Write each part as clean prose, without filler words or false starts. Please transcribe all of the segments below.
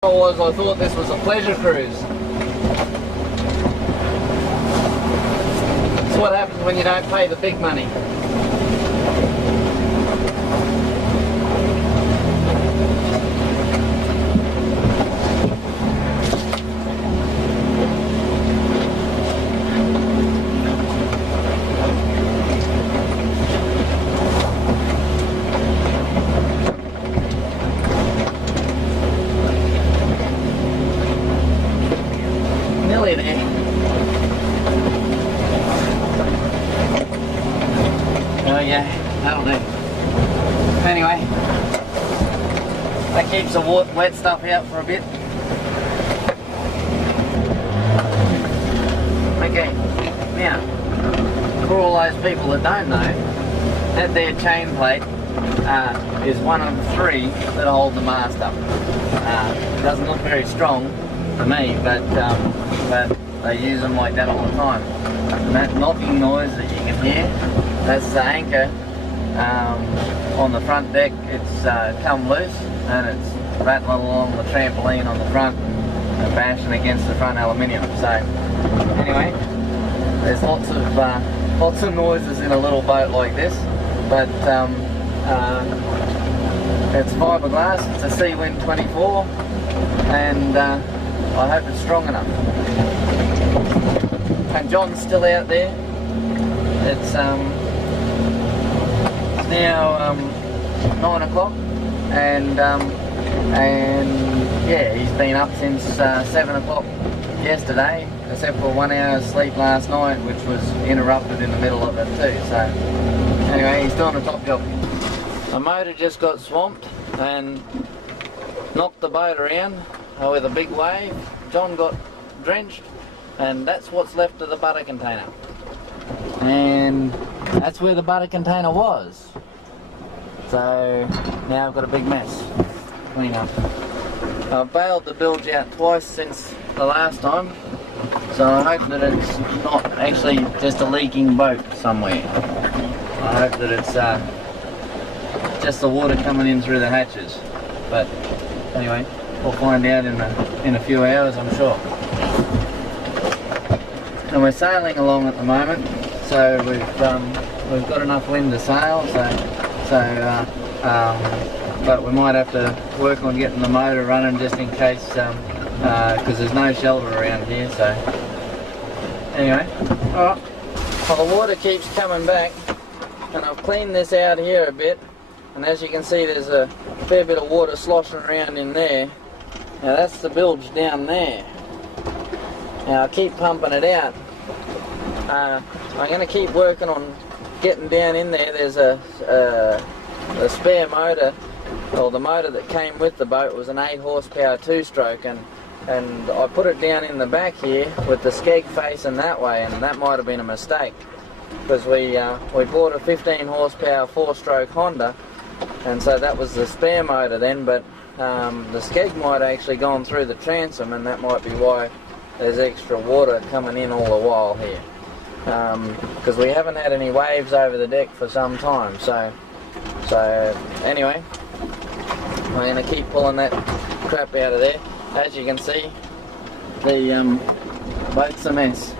I thought this was a pleasure cruise. It's what happens when you don't pay the big money. Nearly there. Oh yeah, that'll do. Anyway, that keeps the wet stuff out for a bit. Okay, now, for all those people that don't know, that their chain plate is one of the three that hold the mast up. It doesn't look very strong to me, but they use them like that all the time. And that knocking noise that you can hear, that's the anchor on the front deck. It's come loose and it's rattling along the trampoline on the front and bashing against the front aluminium. So anyway, there's lots of noises in a little boat like this, but it's fiberglass. It's a Seawind 24, and I hope it's strong enough. And Jon's still out there. It's now 9 o'clock, and yeah, he's been up since 7 o'clock yesterday, except for 1 hour's sleep last night, which was interrupted in the middle of it too. So anyway, he's doing a top job. The motor just got swamped and knocked the boat around with a big wave. Jon got drenched, and that's what's left of the butter container. And that's where the butter container was. So now I've got a big mess to clean up. I've bailed the bilge out twice since the last time, so I hope that it's not actually just a leaking boat somewhere. I hope that it's just the water coming in through the hatches. But anyway, we'll find out in a few hours, I'm sure. And we're sailing along at the moment, so we've got enough wind to sail. But we might have to work on getting the motor running just in case, because there's no shelter around here. So anyway, all right. Well, the water keeps coming back, and I've cleaned this out here a bit. And as you can see, there's a fair bit of water sloshing around in there. Now that's the bilge down there. Now I'll keep pumping it out. I'm going to keep working on getting down in there. There's a spare motor, or the motor that came with the boat was an 8 horsepower 2-stroke, and I put it down in the back here with the skeg facing that way, and that might have been a mistake, because we bought a 15 horsepower 4-stroke Honda, and so that was the spare motor then, but the skeg might have actually gone through the transom, and that might be why there's extra water coming in all the while here, because we haven't had any waves over the deck for some time. So anyway, I'm going to keep pulling that crap out of there. As you can see, the boat's a mess.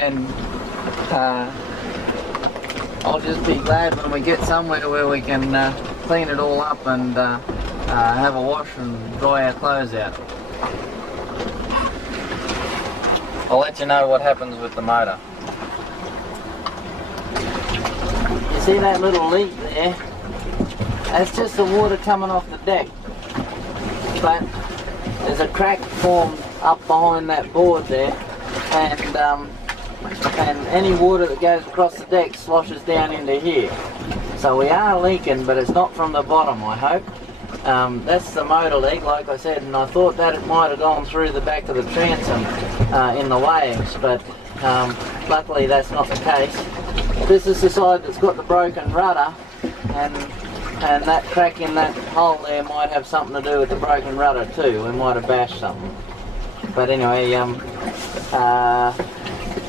And I'll just be glad when we get somewhere where we can clean it all up and have a wash and dry our clothes out. I'll let you know what happens with the motor. You see that little leak there? That's just the water coming off the deck. But there's a crack formed up behind that board there, and any water that goes across the deck sloshes down into here. So we are leaking, but it's not from the bottom, I hope. That's the motor leak, like I said, and I thought that it might have gone through the back of the transom in the waves, but luckily that's not the case. This is the side that's got the broken rudder, and that crack in that hole there might have something to do with the broken rudder too. We might have bashed something. But anyway,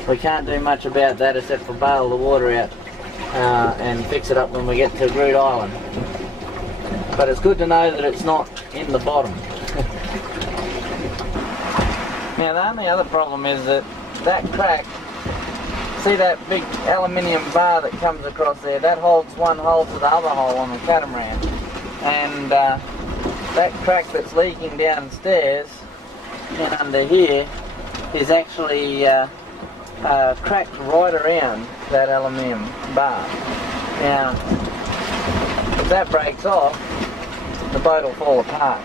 we can't do much about that except for bail the water out and fix it up when we get to Groote Island. But it's good to know that it's not in the bottom. Now the only other problem is that crack, see that big aluminium bar that comes across there, that holds one hole to the other hole on the catamaran, and that crack that's leaking downstairs and under here is actually cracked right around that aluminium bar. Now if that breaks off, the boat will fall apart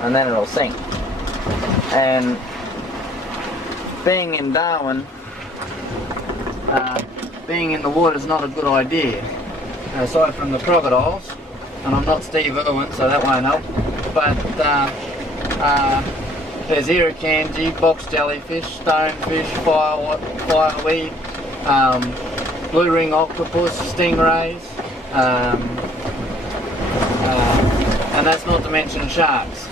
and then it'll sink. And being in Darwin, being in the water is not a good idea, aside from the crocodiles, and I'm not Steve Irwin so that won't help, but there's irukandji, box jellyfish, stonefish, fireweed, blue ring octopus, stingrays, and that's not to mention sharks.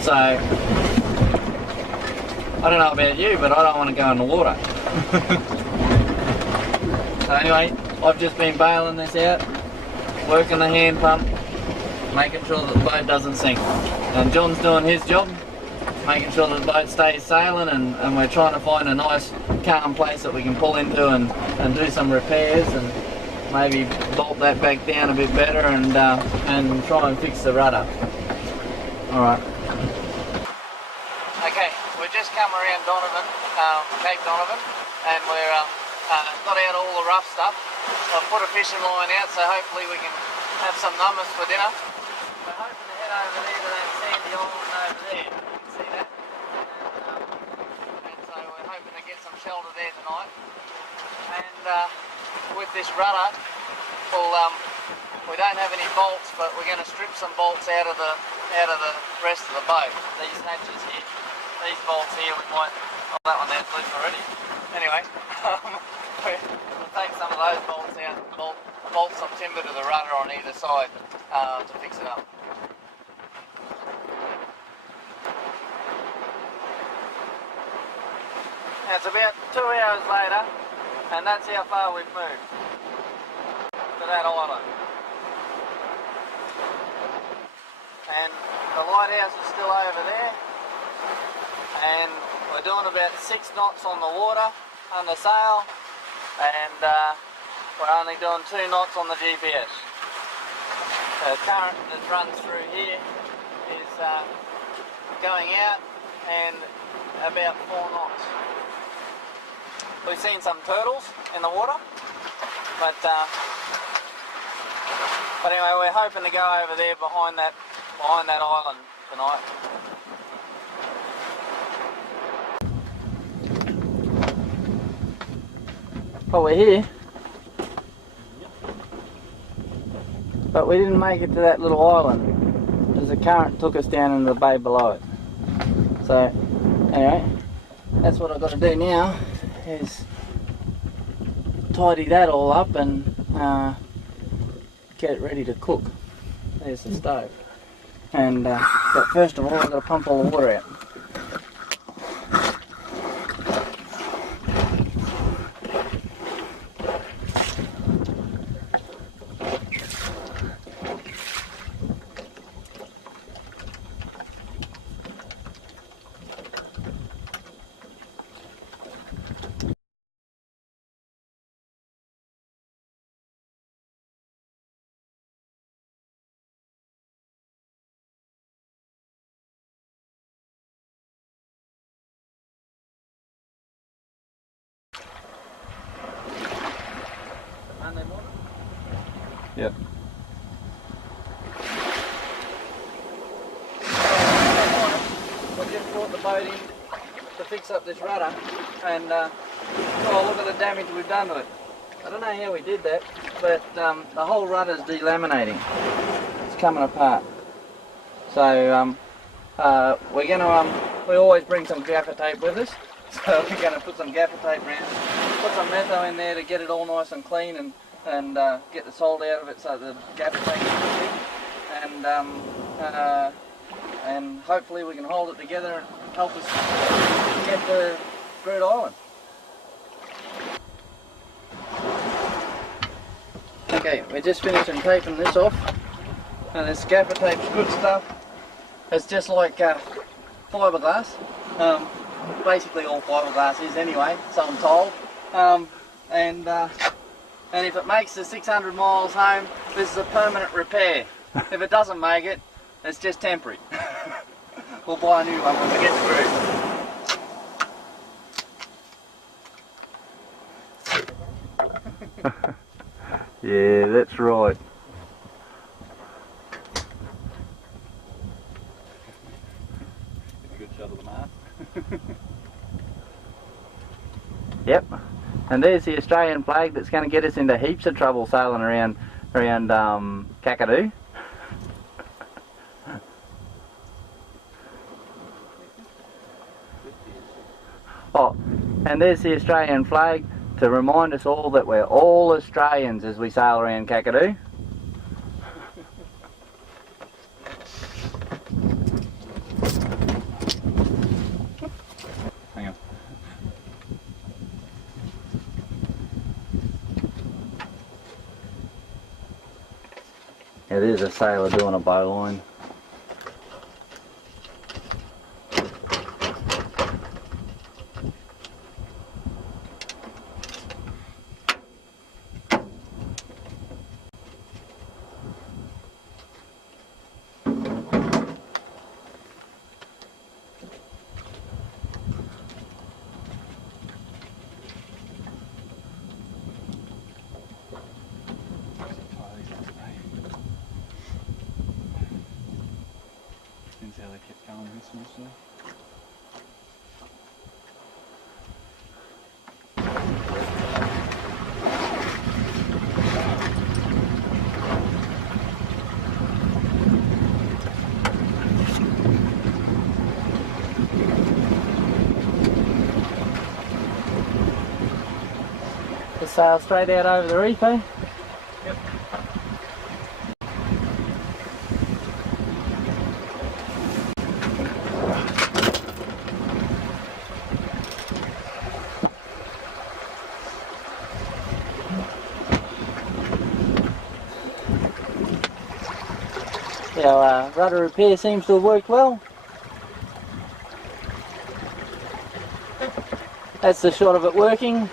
So I don't know about you, but I don't want to go in the water. So anyway, I've just been bailing this out, working the hand pump, making sure that the boat doesn't sink. And John's doing his job, making sure that the boat stays sailing, and we're trying to find a nice calm place that we can pull into and do some repairs and maybe bolt that back down a bit better and try and fix the rudder. Alright. Okay, we've just come around Donovan, Cape Donovan, and we're got out all the rough stuff. I've put a fishing line out, so hopefully we can have some numbers for dinner. We're hoping to head over there to that sandy island over there. You can see that. And so we're hoping to get some shelter there tonight. And with this rudder, we don't have any bolts, but we're going to strip some bolts out of the rest of the boat. These hatches here, these bolts here, we might. Oh, that one there's loose already. Anyway, we'll take some of those bolts out, bolt some timber to the rudder on either side to fix it up. Now it's about 2 hours later, and that's how far we've moved to that island. And the lighthouse is still over there, and we're doing about 6 knots on the water under sail, and we're only doing 2 knots on the GPS. The current that runs through here is going out and about 4 knots. We've seen some turtles in the water, but anyway, we're hoping to go over there behind that island tonight. Well, we're here, but we didn't make it to that little island because the current took us down into the bay below it. So anyway, that's what I've got to do now, is tidy that all up and get it ready to cook. There's the stove. And but first of all, I've got to pump all the water out. Yep. We just brought the boat in to fix up this rudder, and oh, look at the damage we've done to it. I don't know how we did that, but the whole rudder's delaminating. It's coming apart. So we're going to, we always bring some gaffer tape with us, so we're going to put some gaffer tape around, put some metho in there to get it all nice and clean, and get the salt out of it so the gaffer tape can stick, and hopefully we can hold it together and help us get to Groote Island. Okay, we're just finishing taping this off, and this gaffer tape's good stuff. It's just like fiberglass, basically all fiberglass is anyway, so I'm told. And if it makes the 600 miles home, this is a permanent repair. If it doesn't make it, it's just temporary. We'll buy a new one when we get through. Yeah, that's right. A good shot of the mast. Yep. And there's the Australian flag that's going to get us into heaps of trouble sailing around Kakadu. Oh, and there's the Australian flag to remind us all that we're all Australians as we sail around Kakadu. Hang on. Yeah, there's a sailor doing a bowline. Since how they kept going this semester. Just sail straight out over the reef, eh? Yep. Our rudder repair seems to have worked well. That's the shot of it working.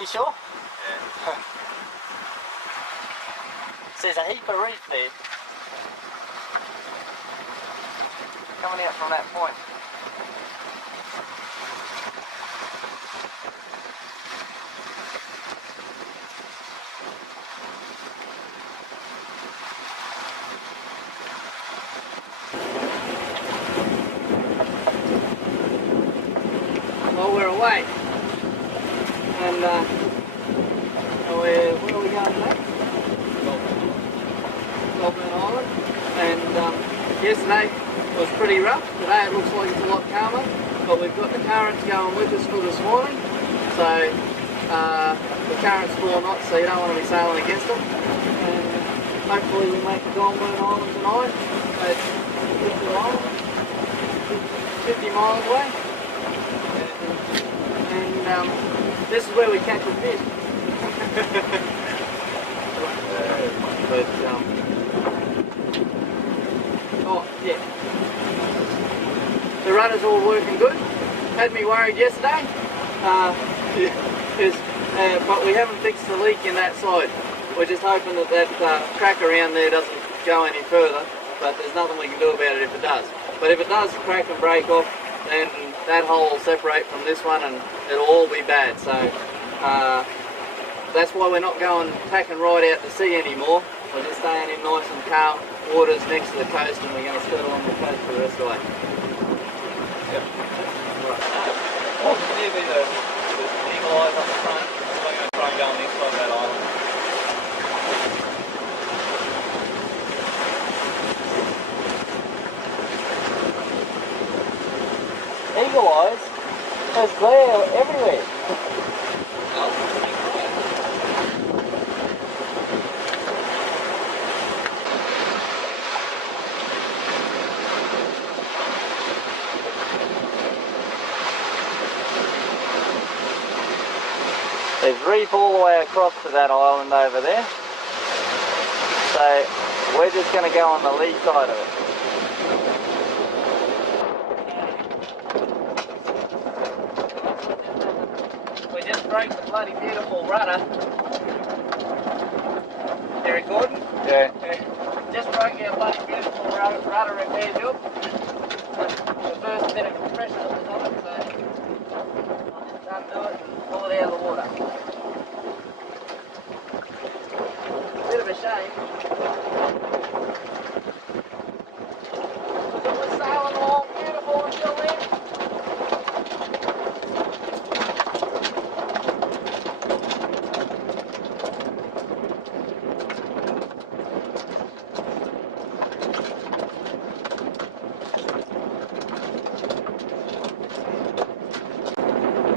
You sure? Yeah. There's a heap of reef there. Coming out from that point. Well, we're away. And where are we going next? Darwin Island. And yesterday was pretty rough. Today it looks like it's a lot calmer. But we've got the currents going with us for this morning. So the currents floor knots, so you don't want to be sailing against them. And hopefully we make the Jon Brought Island tonight at 50 miles away. And this is where we catch a fish. Oh yeah, the rudder's all working good. Had me worried yesterday, but we haven't fixed the leak in that side. We're just hoping that that crack around there doesn't go any further, but there's nothing we can do about it if it does. But if it does crack and break off, then that hole will separate from this one and it'll all be bad. So that's why we're not going tacking right out to sea anymore. We're just staying in nice and calm waters next to the coast, and we're going to skirt along the coast for the rest of the way. Yep. Right. Oh, near be the eagle eyes up the front. I'm going to try and go on this side of that island. Eagle eyes? There's glare everywhere. There's reef all the way across to that island over there. So we're just going to go on the lee side of it. We just broke the bloody beautiful rudder. You recording? Yeah. Just broke our bloody beautiful rudder repair job. The first bit of compression that was on it, so I'll just undo it and pull it out of the water. Bit of a shame. Because it was sailing along beautiful until then.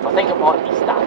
I think it might be stuck.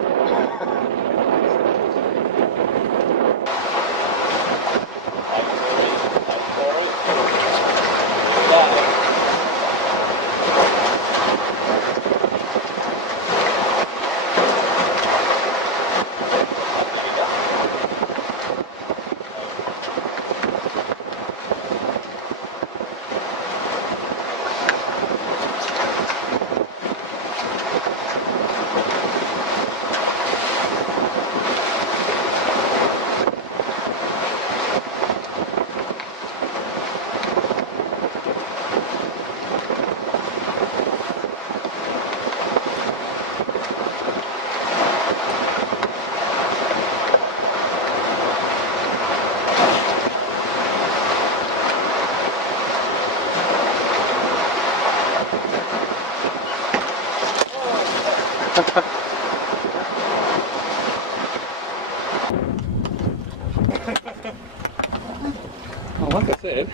Well, like I said,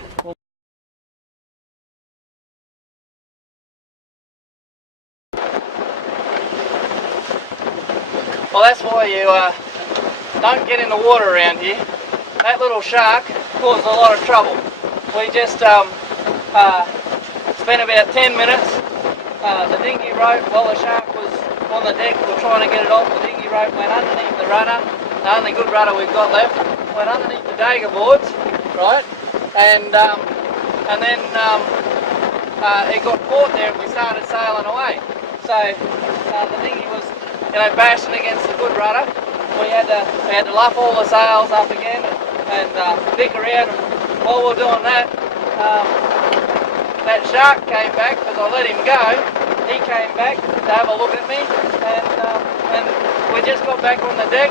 Well, that's why you don't get in the water around here. That little shark caused a lot of trouble. We just spent about 10 minutes. The dinghy rope, while the shark was on the deck, we were trying to get it off. The dinghy rope went underneath the rudder, the only good rudder we've got left, went underneath the dagger boards, right? And then it got caught there and we started sailing away. So the dinghy was, bashing against the good rudder. We had to luff all the sails up again and dick around. And while we were doing that, that shark came back because I let him go. He came back to have a look at me, and we just got back on the deck.